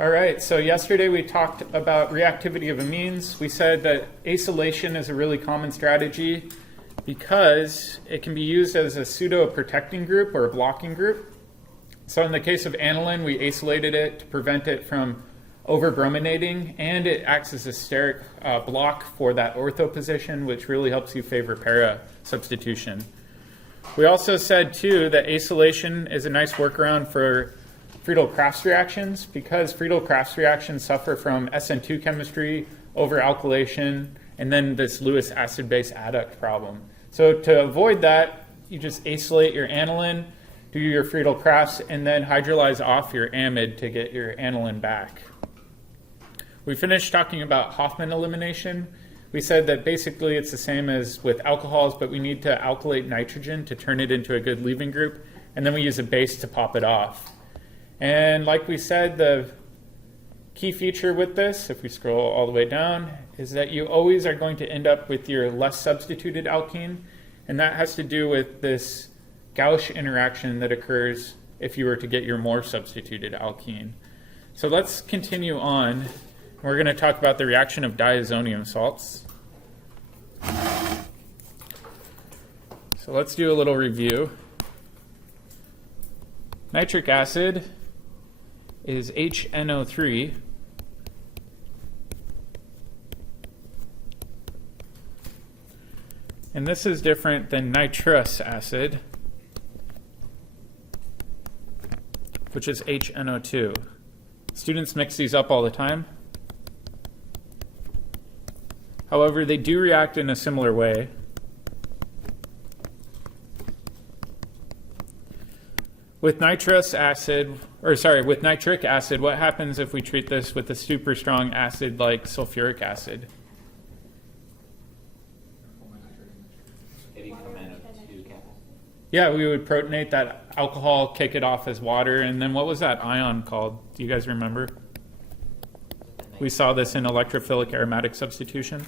All right, so yesterday we talked about reactivity of amines. We said that acylation is a really common strategy because it can be used as a pseudo-protecting group or a blocking group. So in the case of aniline, we acylated it to prevent it from over-brominating, and it acts as a steric block for that ortho position, which really helps you favor para substitution. We also said, too, that acylation is a nice workaround for Friedel-Crafts reactions because Friedel-Crafts reactions suffer from SN2 chemistry, over-alkylation, and then this Lewis acid-base adduct problem. So to avoid that, you just acylate your aniline, do your Friedel-Crafts, and then hydrolyze off your amide to get your aniline back. We finished talking about Hofmann elimination. We said that basically it's the same as with alcohols, but we need to alkylate nitrogen to turn it into a good leaving group, and then we use a base to pop it off. And like we said, the key feature with this, if we scroll all the way down, is that you always are going to end up with your less substituted alkene, and that has to do with this gauche interaction that occurs if you were to get your more substituted alkene. So let's continue on. We're going to talk about the reaction of diazonium salts. So let's do a little review. Nitric acid is HNO3. And this is different than nitrous acid, which is HNO2. Students mix these up all the time. However, they do react in a similar way. With nitric acid, what happens if we treat this with a super strong acid like sulfuric acid? Yeah, we would protonate that alcohol, kick it off as water, and then what was that ion called? Do you guys remember? We saw this in electrophilic aromatic substitution.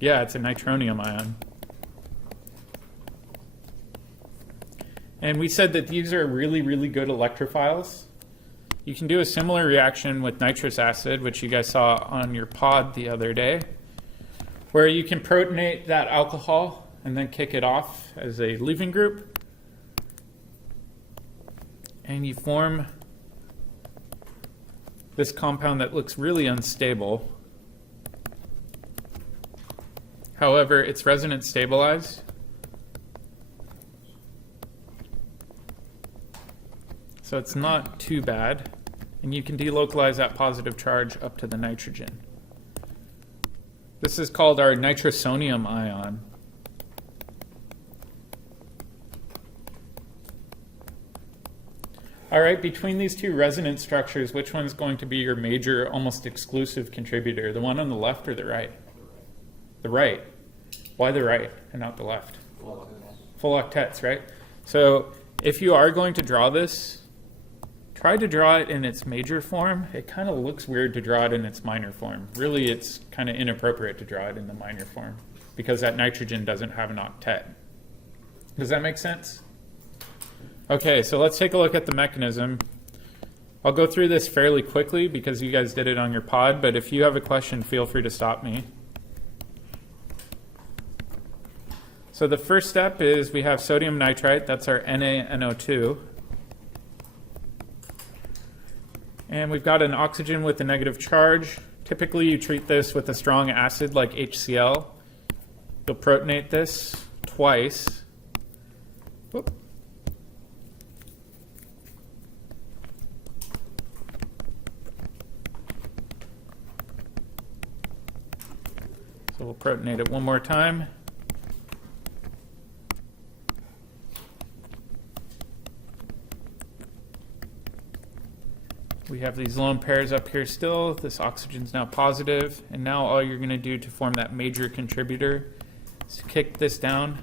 Yeah, it's a nitronium ion. And we said that these are really, really good electrophiles. You can do a similar reaction with nitrous acid, which you guys saw on your pod the other day, where you can protonate that alcohol and then kick it off as a leaving group. And you form this compound that looks really unstable. However, it's resonance stabilized. So it's not too bad, and you can delocalize that positive charge up to the nitrogen. This is called our nitrosonium ion. All right, between these two resonance structures, which one's going to be your major, almost exclusive contributor? The one on the left or the right? The right. Why the right and not the left? Full octets, right? So if you are going to draw this, try to draw it in its major form. It kind of looks weird to draw it in its minor form. Really, it's kind of inappropriate to draw it in the minor form because that nitrogen doesn't have an octet. Does that make sense? Okay, so let's take a look at the mechanism. I'll go through this fairly quickly because you guys did it on your pod, but if you have a question, feel free to stop me. So the first step is we have sodium nitrite, that's our NaNO2. And we've got an oxygen with a negative charge. Typically you treat this with a strong acid like HCl. You'll protonate this twice. Whoop. So we'll protonate it one more time. We have these lone pairs up here still. This oxygen's now positive, and now all you're going to do to form that major contributor is kick this down.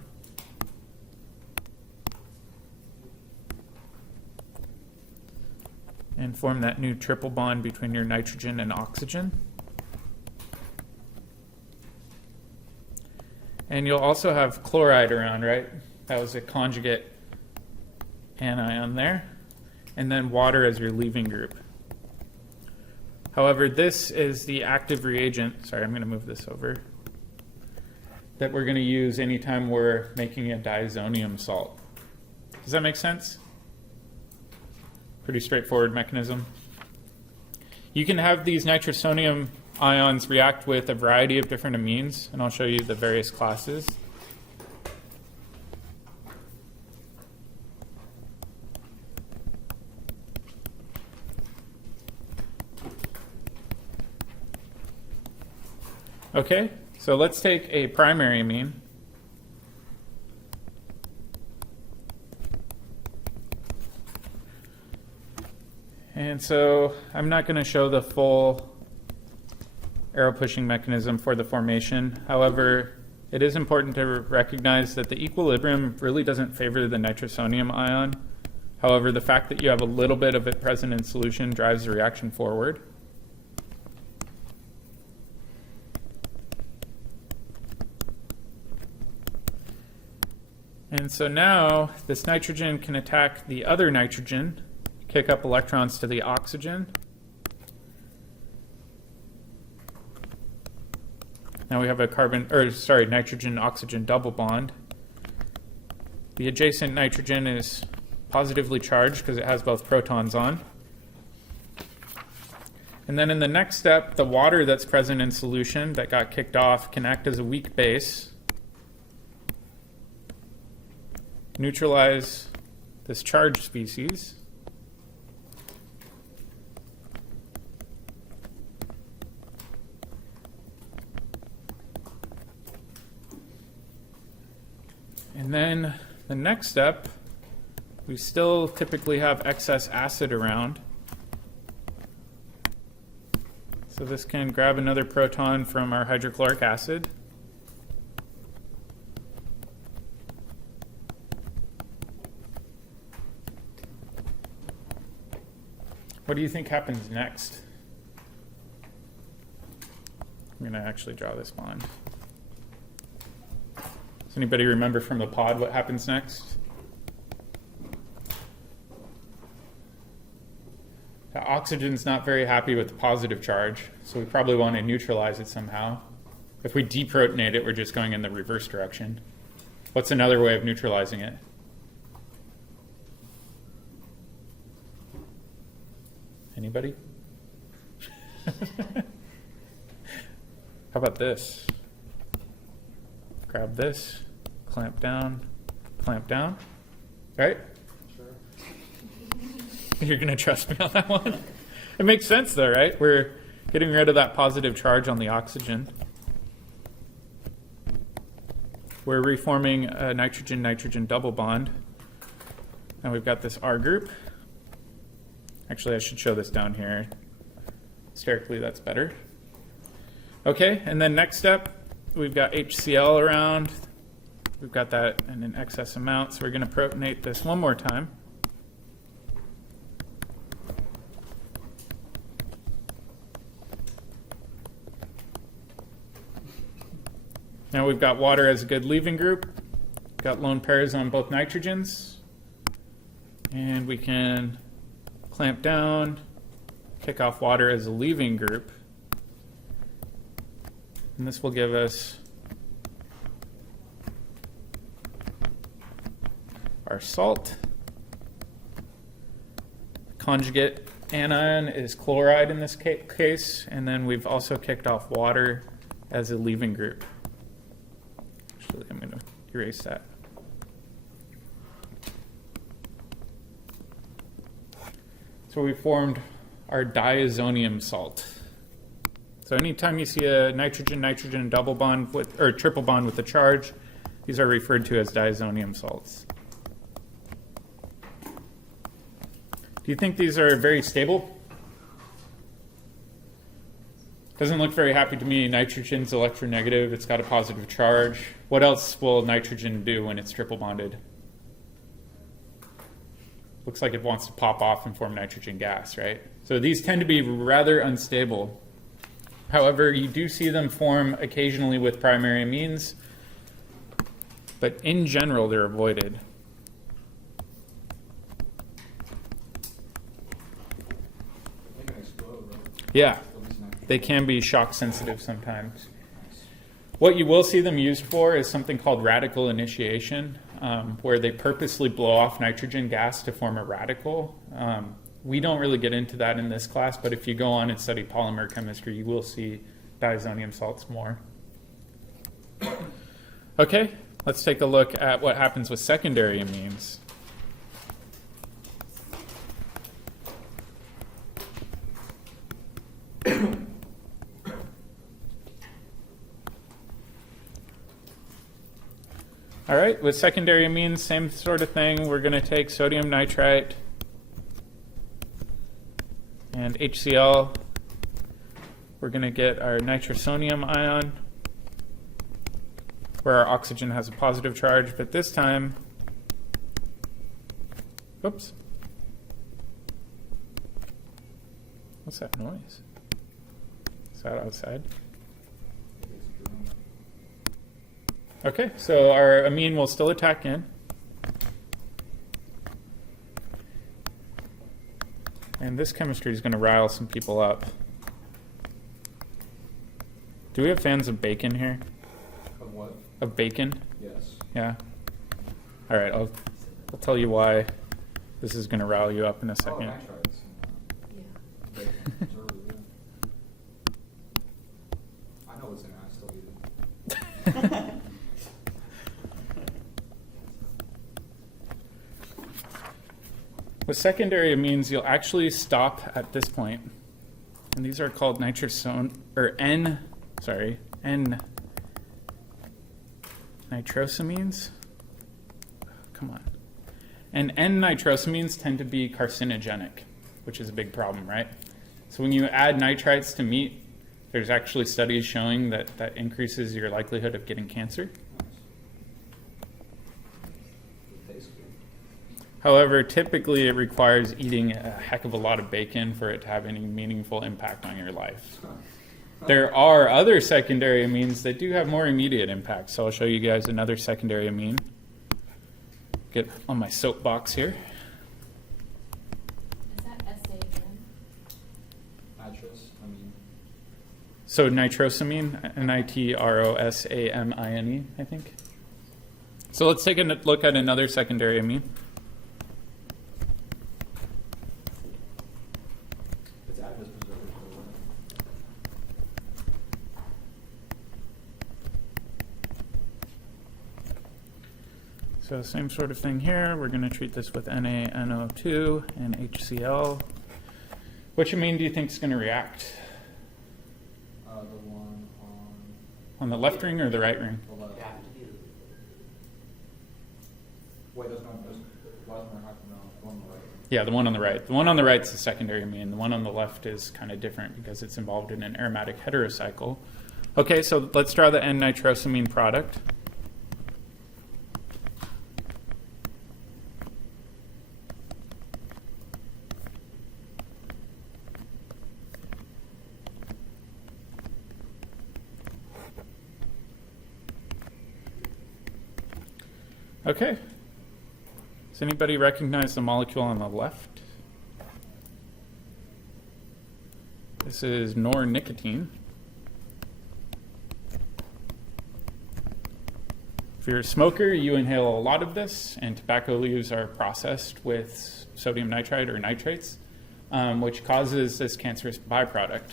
And form that new triple bond between your nitrogen and oxygen. And you'll also have chloride around, right? That was a conjugate anion there. and then water as your leaving group. However, this is the active reagent, sorry, I'm going to move this over, that we're going to use anytime we're making a diazonium salt. Does that make sense? Pretty straightforward mechanism. You can have these nitrosonium ions react with a variety of different amines, and I'll show you the various classes. Okay, so let's take a primary amine. And so I'm not going to show the full arrow pushing mechanism for the formation. However, it is important to recognize that the equilibrium really doesn't favor the nitrosonium ion. However, the fact that you have a little bit of it present in solution drives the reaction forward. And so now this nitrogen can attack the other nitrogen, kick up electrons to the oxygen. Now we have a nitrogen-oxygen double bond. The adjacent nitrogen is positively charged because it has both protons on. And then in the next step, the water that's present in solution that got kicked off can act as a weak base, neutralize this charged species. And then the next step, we still typically have excess acid around. So this can grab another proton from our hydrochloric acid. What do you think happens next? I'm going to actually draw this bond. Does anybody remember from the pod what happens next? The oxygen's not very happy with the positive charge, so we probably want to neutralize it somehow. If we deprotonate it, we're just going in the reverse direction. What's another way of neutralizing it? Anybody? How about this? Grab this, clamp down, right? Sure. You're going to trust me on that one? It makes sense though, right? We're getting rid of that positive charge on the oxygen. We're reforming a nitrogen-nitrogen double bond. And we've got this R group. Actually, I should show this down here. Sterically, that's better. Okay, and then next step, we've got HCl around. We've got that in an excess amount, so we're going to protonate this one more time. Now we've got water as a good leaving group. Got lone pairs on both nitrogens. And we can clamp down, kick off water as a leaving group. And this will give us our salt. Conjugate anion is chloride in this case, and then we've also kicked off water as a leaving group. Actually, I'm going to erase that. So we formed our diazonium salt. So anytime you see a nitrogen-nitrogen double bond with, or triple bond with a charge, these are referred to as diazonium salts. Do you think these are very stable? Doesn't look very happy to me. Nitrogen's electronegative. It's got a positive charge. What else will nitrogen do when it's triple bonded? Looks like it wants to pop off and form nitrogen gas, right? So these tend to be rather unstable. However, you do see them form occasionally with primary amines, but in general, they're avoided. Yeah, they can be shock sensitive sometimes. What you will see them used for is something called radical initiation, where they purposely blow off nitrogen gas to form a radical. We don't really get into that in this class, but if you go on and study polymer chemistry, you will see diazonium salts more. Okay, let's take a look at what happens with secondary amines. All right, with secondary amines, same sort of thing. We're going to take sodium nitrite and HCl. We're going to get our nitrosonium ion, where our oxygen has a positive charge, but this time, oops. What's that noise? Is that outside? Okay, so our amine will still attack in. And this chemistry is going to rile some people up. Do we have fans of bacon here? Of what? Of bacon? Yes. Yeah. All right, I'll tell you why this is going to rile you up in a second. Oh, nitrites. Yeah. I know what's in it. I still eat it. With secondary amines, you'll actually stop at this point, and these are called N nitrosamines. Come on. And N-nitrosamines tend to be carcinogenic, which is a big problem, right? So when you add nitrites to meat, there's actually studies showing that that increases your likelihood of getting cancer. However, typically it requires eating a heck of a lot of bacon for it to have any meaningful impact on your life. There are other secondary amines that do have more immediate impact. So I'll show you guys another secondary amine. Get on my soapbox here. Is that S-A-M? Nitrosamine. So nitrosamine, Nitrosamine, I think. So let's take a look at another secondary amine. So same sort of thing here. We're going to treat this with NaNO2 and HCl. Which amine do you think is going to react? The one On the left ring or the right ring? the left. Wait, there's one on the right. Yeah, the one on the right. The one on the right is the secondary amine. The one on the left is kind of different because it's involved in an aromatic heterocycle. Okay, so let's draw the N-nitrosamine product. Okay. Does anybody recognize the molecule on the left? This is nornicotine. If you're a smoker, you inhale a lot of this, and tobacco leaves are processed with sodium nitrite or nitrates, which causes this cancerous byproduct.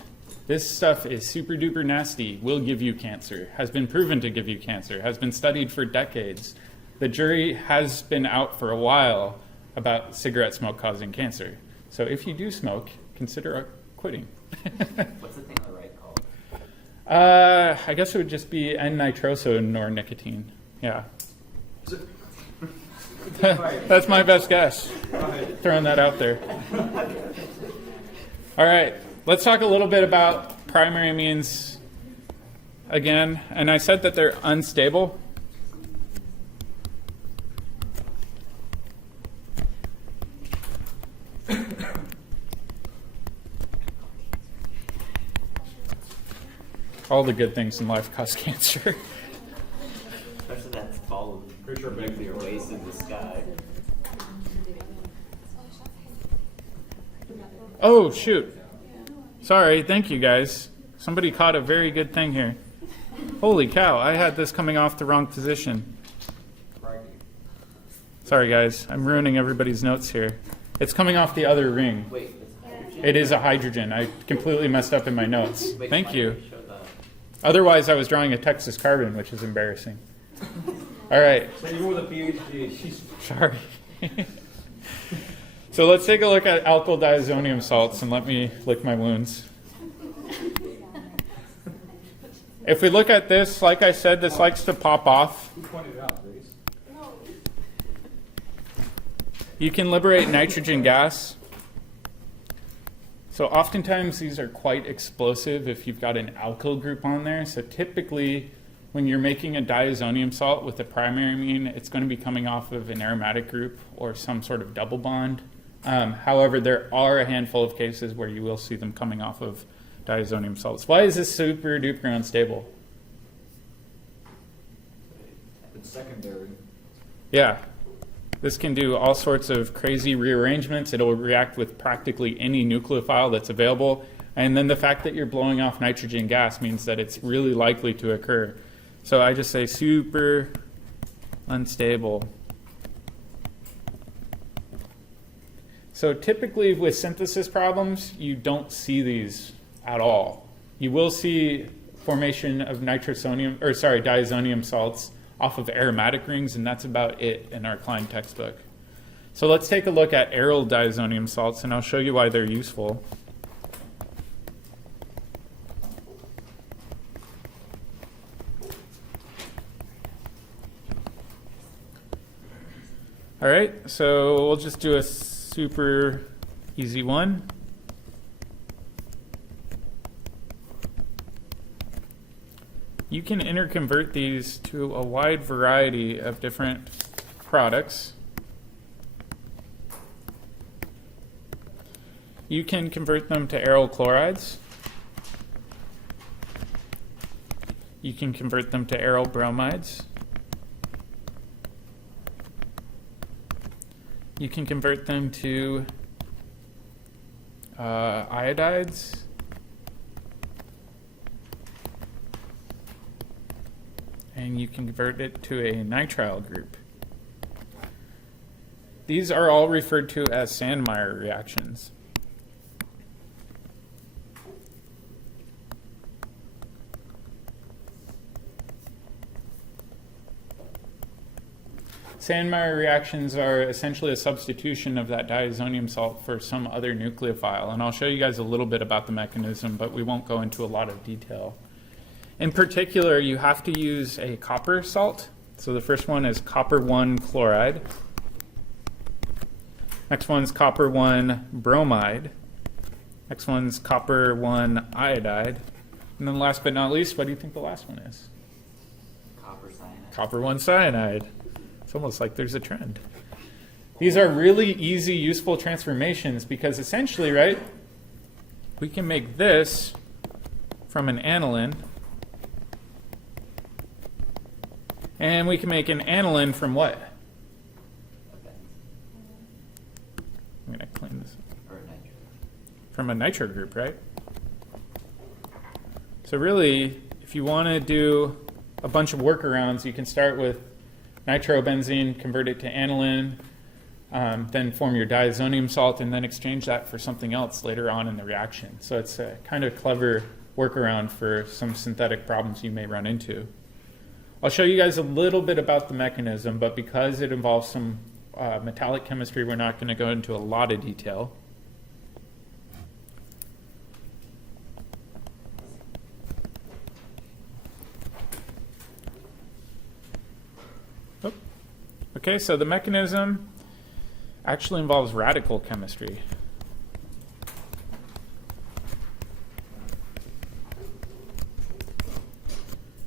This stuff is super duper nasty, will give you cancer, has been proven to give you cancer, has been studied for decades. The jury has been out for a while about cigarette smoke causing cancer. So if you do smoke, consider quitting. What's the thing on the right called? I guess it would just be N-nitrosonornicotine. Yeah. That's my best guess. Throwing that out there. All right. Let's talk a little bit about primary amines again. And I said that they're unstable. All the good things in life cause cancer. Especially that ball of nuclear waste in the sky. Oh, shoot. Sorry, thank you guys. Somebody caught a very good thing here. Holy cow, I had this coming off the wrong position. Crikey. Sorry guys, I'm ruining everybody's notes here. It's coming off the other ring. Wait, it's hydrogen? It is a hydrogen. I completely messed up in my notes. Wait, Thank why you. don't we show the- Otherwise, I was drawing a Texas carbon, which is embarrassing. All right, So even with a PhD, she's sorry. So let's take a look at alkyl diazonium salts and let me lick my wounds. If we look at this, like I said, this likes to pop off. who pointed it out, Grace? You can liberate nitrogen gas. So oftentimes these are quite explosive if you've got an alkyl group on there. So typically when you're making a diazonium salt with a primary amine, it's going to be coming off of an aromatic group or some sort of double bond. However, there are a handful of cases where you will see them coming off of diazonium salts. Why is this super duper unstable? It's secondary. Yeah. This can do all sorts of crazy rearrangements. It'll react with practically any nucleophile that's available. And then the fact that you're blowing off nitrogen gas means that it's really likely to occur. So I just say super unstable. So typically with synthesis problems, you don't see these at all. You will see formation of diazonium salts off of aromatic rings, and that's about it in our Klein textbook. So let's take a look at aryl diazonium salts, and I'll show you why they're useful. All right, so we'll just do a super easy one. You can interconvert these to a wide variety of different products. You can convert them to aryl chlorides. You can convert them to aryl bromides. You can convert them to iodides. And you can convert it to a nitrile group. These are all referred to as SanMar reactions. SanMar reactions are essentially a substitution of that diazonium salt for some other nucleophile. And I'll show you guys a little bit about the mechanism, but we won't go into a lot of detail. In particular, you have to use a copper salt. So the first one is copper 1 chloride. Next one's copper 1 bromide. Next one's copper 1 iodide. And then last but not least, what do you think the last one is? Copper cyanide. Copper 1 cyanide. It's almost like there's a trend. These are really easy, useful transformations because essentially, right, we can make this from an aniline, and we can make an aniline from what? Okay. I'm going to clean this. Or nitro. From a nitro group, right? So really, if you want to do a bunch of workarounds, you can start with nitrobenzene, convert it to aniline, then form your diazonium salt, and then exchange that for something else later on in the reaction. So it's a kind of clever workaround for some synthetic problems you may run into. I'll show you guys a little bit about the mechanism, but because it involves some metallic chemistry, we're not going to go into a lot of detail. Okay, so the mechanism actually involves radical chemistry.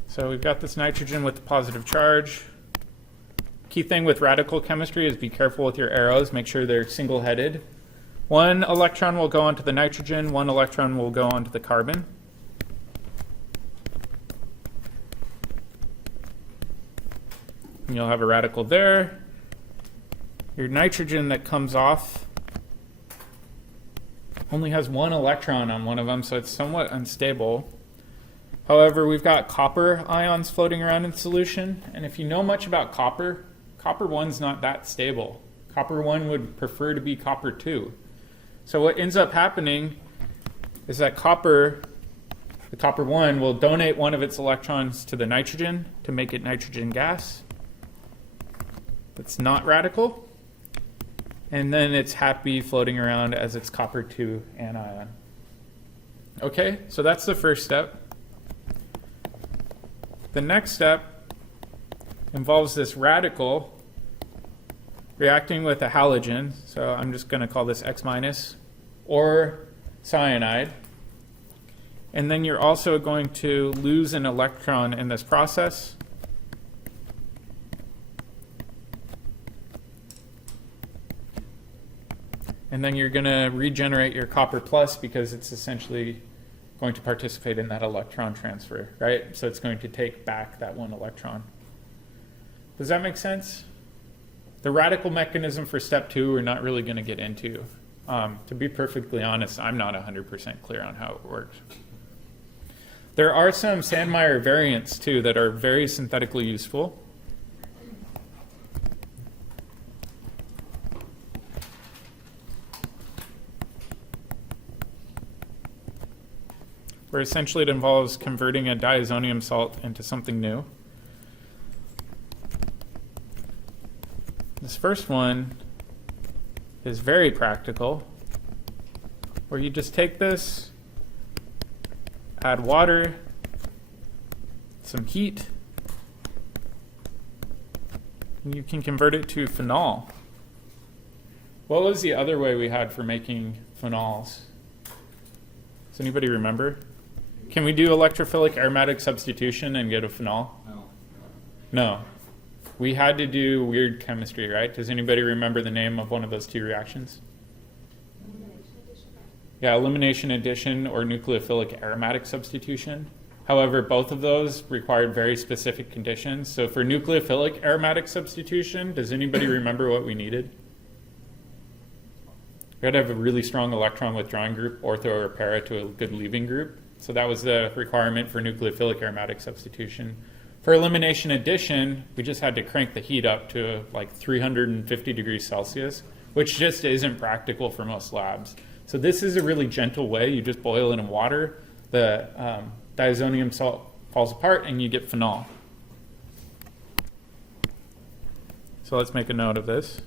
So we've got this nitrogen with the positive charge. Key thing with radical chemistry is be careful with your arrows. Make sure they're single-headed. One electron will go onto the nitrogen, one electron will go onto the carbon. And you'll have a radical there. Your nitrogen that comes off only has one electron on one of them, so it's somewhat unstable. However, we've got copper ions floating around in solution, and if you know much about copper, copper 1's not that stable. Copper 1 would prefer to be copper 2. So what ends up happening is that the copper 1 will donate one of its electrons to the nitrogen to make it nitrogen gas. That's not radical. And then it's happy floating around as its copper 2 anion. Okay, so that's the first step. The next step involves this radical reacting with a halogen, so I'm just going to call this X minus, or cyanide. And then you're also going to lose an electron in this process. And then you're going to regenerate your copper plus because it's essentially going to participate in that electron transfer, right? So it's going to take back that one electron. Does that make sense? The radical mechanism for step 2 we're not really going to get into. To be perfectly honest, I'm not 100% clear on how it works. There are some SanMar variants too that are very synthetically useful. Where essentially it involves converting a diazonium salt into something new. This first one is very practical, where you just take this, add water, some heat, and you can convert it to phenol. What was the other way we had for making phenols? Does anybody remember? Can we do electrophilic aromatic substitution and get a phenol? No. No. We had to do weird chemistry, right? Does anybody remember the name of one of those two reactions? Yeah, elimination addition or nucleophilic aromatic substitution. However, both of those required very specific conditions. So for nucleophilic aromatic substitution, does anybody remember what we needed? We had to have a really strong electron withdrawing group, ortho or para, to a good leaving group. So that was the requirement for nucleophilic aromatic substitution. For elimination addition, we just had to crank the heat up to like 350 degrees Celsius, which just isn't practical for most labs. So this is a really gentle way. You just boil it in water, the diazonium salt falls apart, and you get phenol. So let's make a note of this.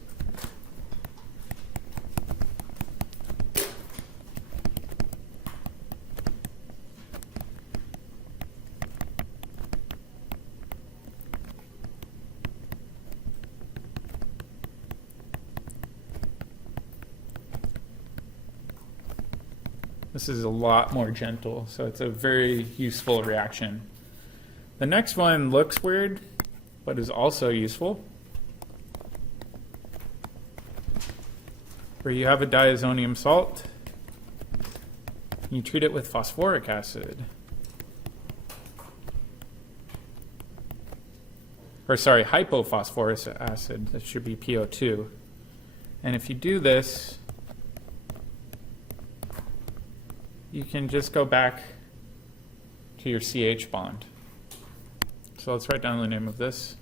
This is a lot more gentle, so it's a very useful reaction. The next one looks weird, but is also useful. Where you have a diazonium salt, and you treat it with phosphoric acid. Or sorry, hypophosphorous acid. That should be PO2. And if you do this, you can just go back to your CH bond. So let's write down the name of this.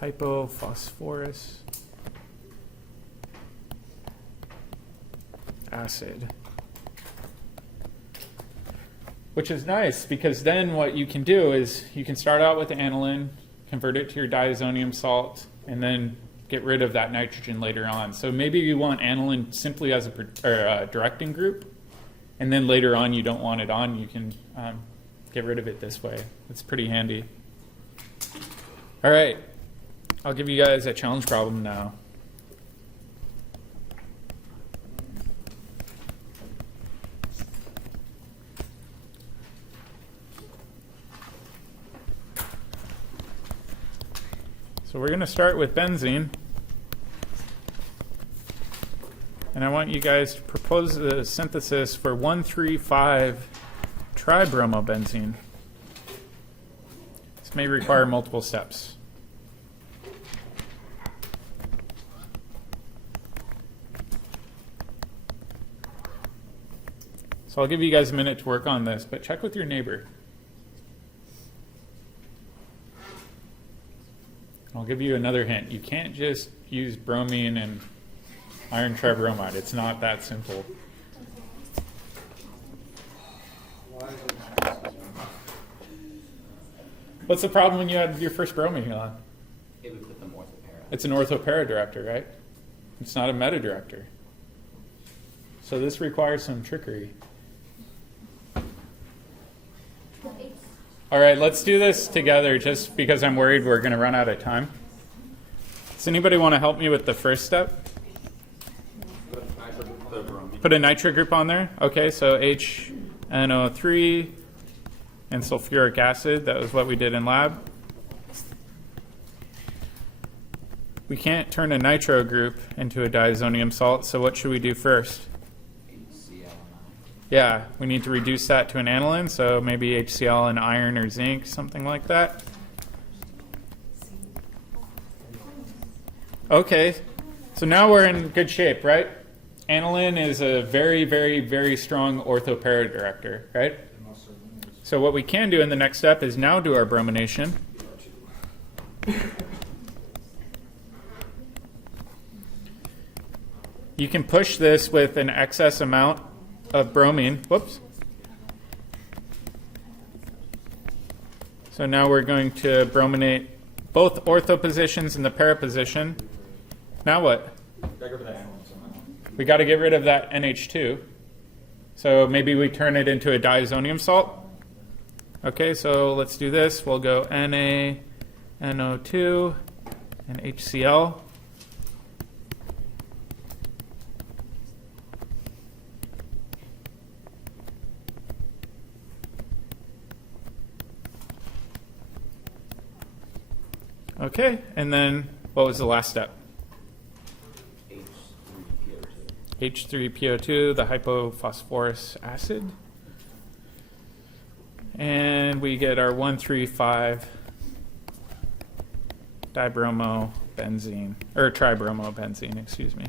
Hypophosphorous acid. Which is nice because then what you can do is you can start out with the aniline, convert it to your diazonium salt, and then get rid of that nitrogen later on. So maybe you want aniline simply as a directing group, and then later on you don't want it on. You can get rid of it this way. It's pretty handy. All right, I'll give you guys a challenge problem now. So we're going to start with benzene. And I want you guys to propose the synthesis for 1,3,5-tribromobenzene. This may require multiple steps. So I'll give you guys a minute to work on this, but check with your neighbor. I'll give you another hint. You can't just use bromine and iron tribromide. It's not that simple. What's the problem when you had your first bromine on? It would put them orthopara. It's an orthopara director, right? It's not a meta director. So this requires some trickery. All right, let's do this together just because I'm worried we're going to run out of time. Does anybody want to help me with the first step? Put a nitro group on there. Okay, so HNO3 and sulfuric acid. That was what we did in lab. We can't turn a nitro group into a diazonium salt, so what should we do first? Yeah, we need to reduce that to an aniline, so maybe HCl and iron or zinc, something like that. Okay, so now we're in good shape, right? Aniline is a very, very, very strong orthopara director, right? So what we can do in the next step is now do our bromination. You can push this with an excess amount of bromine. Whoops. So now we're going to brominate both ortho positions and the para position. Now what? We got to get rid of that NH2. So maybe we turn it into a diazonium salt. Okay, so let's do this. We'll go Na, NO2, and HCl. Okay, and then what was the last step? H3PO2, the hypophosphorus acid. And we get our 1,3,5 dibromobenzene, or tribromobenzene, excuse me.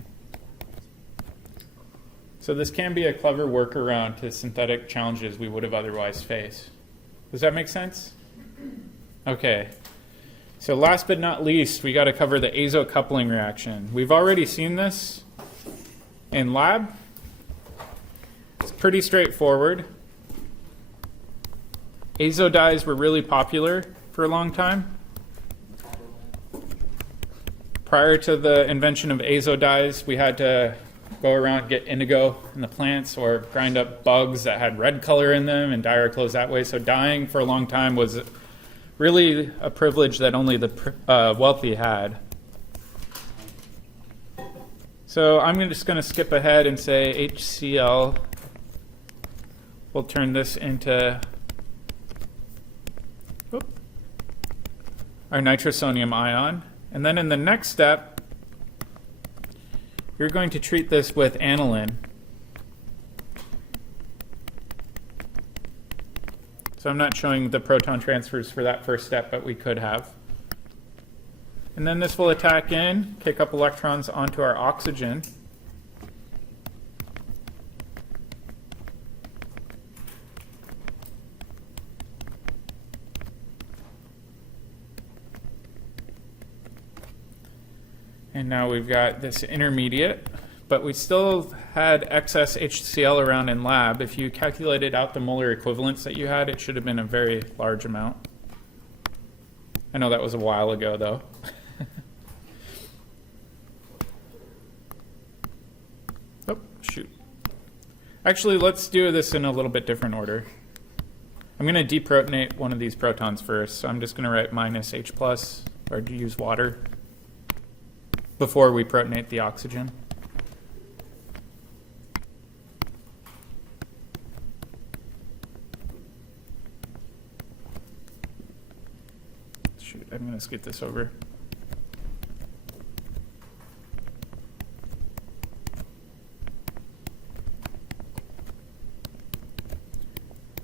So this can be a clever workaround to synthetic challenges we would have otherwise faced. Does that make sense? Okay. So last but not least, we got to cover the azo coupling reaction. We've already seen this in lab. It's pretty straightforward. Azo dyes were really popular for a long time. Prior to the invention of azo dyes, we had to go around and get indigo in the plants or grind up bugs that had red color in them and dye our clothes that way. So dyeing for a long time was really a privilege that only the wealthy had. So I'm just going to skip ahead and say HCl. We'll turn this into our nitrosonium ion. And then in the next step, you're going to treat this with aniline. So I'm not showing the proton transfers for that first step, but we could have. And then this will attack in, kick up electrons onto our oxygen. And now we've got this intermediate, but we still had excess HCl around in lab. If you calculated out the molar equivalents that you had, it should have been a very large amount. I know that was a while ago, though. Oh, shoot. Actually, let's do this in a little bit different order. I'm going to deprotonate one of these protons first, so I'm just going to write minus H plus, or use water, before we protonate the oxygen. Shoot, I'm going to scoot this over.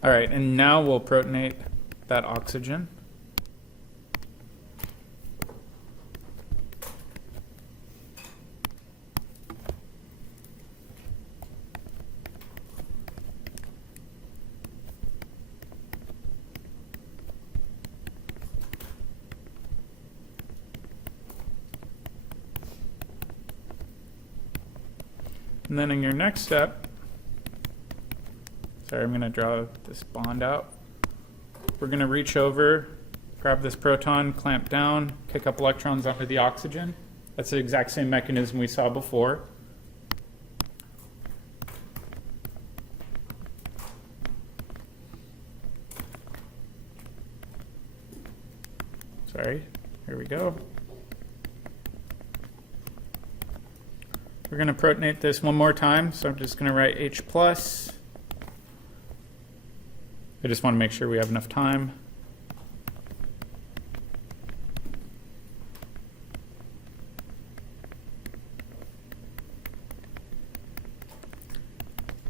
All right, and now we'll protonate that oxygen. And then in your next step, sorry, I'm going to draw this bond out. We're going to reach over, grab this proton, clamp down, kick up electrons onto the oxygen. That's the exact same mechanism we saw before. Sorry, here we go. We're going to protonate this one more time, so I'm just going to write H+. I just want to make sure we have enough time.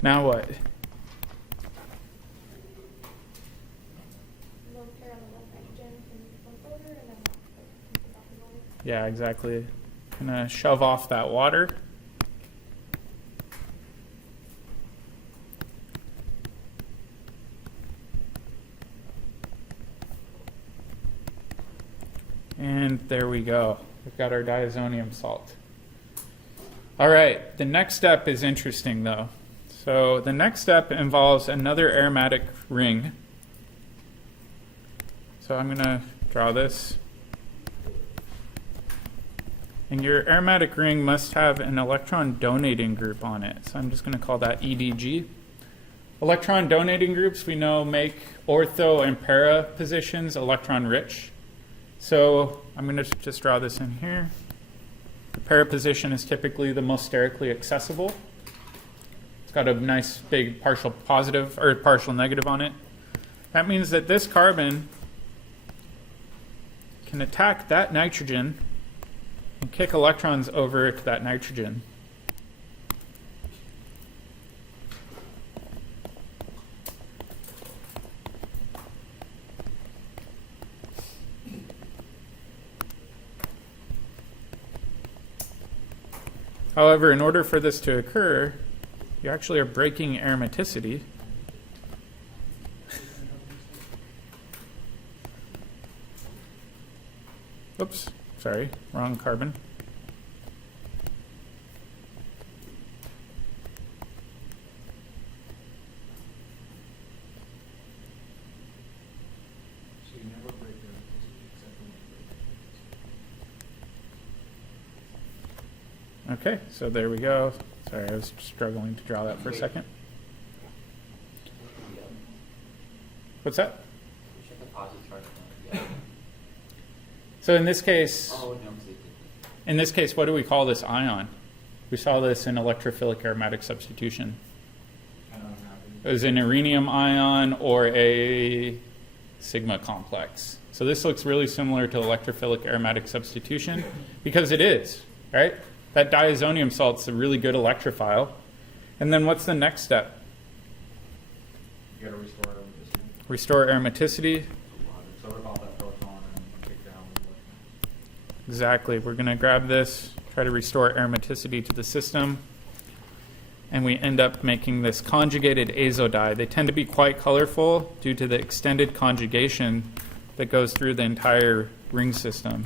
Now what? Yeah, exactly. Gonna shove off that water. And there we go. We've got our diazonium salt. All right, the next step is interesting though. So the next step involves another aromatic ring. So I'm gonna draw this. And your aromatic ring must have an electron donating group on it. So I'm just going to call that EDG. Electron donating groups we know make ortho and para positions electron rich. So I'm going to just draw this in here. The para position is typically the most sterically accessible. It's got a nice big partial positive or partial negative on it. That means that this carbon can attack that nitrogen and kick electrons over to that nitrogen. However, in order for this to occur, you actually are breaking aromaticity. Oops. Sorry, wrong carbon. So you never break your except when you break. Okay, so there we go. Sorry, I was struggling to draw that for a second. What's that? Check the positive charge on it. So in this case, Oh, no, 'cause it- in this case, what do we call this ion? We saw this in electrophilic aromatic substitution. Kind of unhappy. It was an uranium ion or a sigma complex. So this looks really similar to electrophilic aromatic substitution because it is, right? That diazonium salt's a really good electrophile. And then what's the next step? You gotta restore aromaticity. Restore aromaticity. So rip off that proton and kick down the electron. Exactly. We're going to grab this, try to restore aromaticity to the system, and we end up making this conjugated azo dye. They tend to be quite colorful due to the extended conjugation that goes through the entire ring system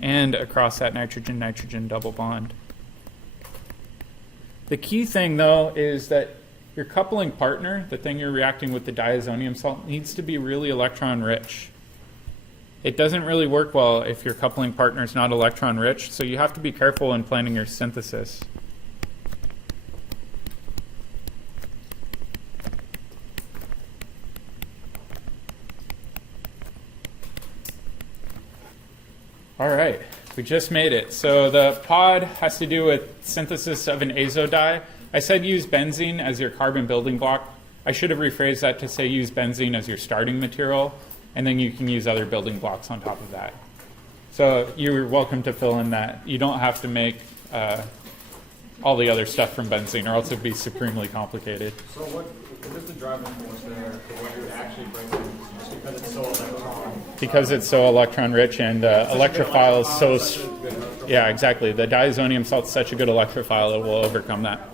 and across that nitrogen-nitrogen double bond. The key thing, though, is that your coupling partner, the thing you're reacting with the diazonium salt, needs to be really electron rich. It doesn't really work well if your coupling partner is not electron rich, so you have to be careful in planning your synthesis. All right, we just made it. So the pod has to do with synthesis of an azo dye. I said use benzene as your carbon building block. I should have rephrased that to say use benzene as your starting material, and then you can use other building blocks on top of that. So you're welcome to fill in that. You don't have to make all the other stuff from benzene, or else it would be supremely complicated. So what is the driving force there for what you're actually breaking? Just because it's so electron. Because it's so electron rich and electrophile is so, yeah, exactly. The diazonium salt's such a good electrophile, it will overcome that.